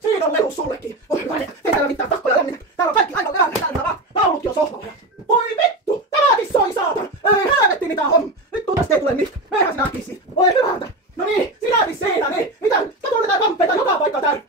Siinä on lehus sullekin. Oi hyvä, ei täällä mitään takkoja lämmitä. Täällä on kaikki aivan ääntä, täällä laulut jo sohvalla. Voi vittu, tämäkin soi saatan. Ei helvetti mitään on. Vittu tästä ei tule mitään. Eihän sinä kissi. Oi hyvältä. No niin, sinäkin siinä, niin. Mitä? Kato näitä kamppeita joka paikka täällä.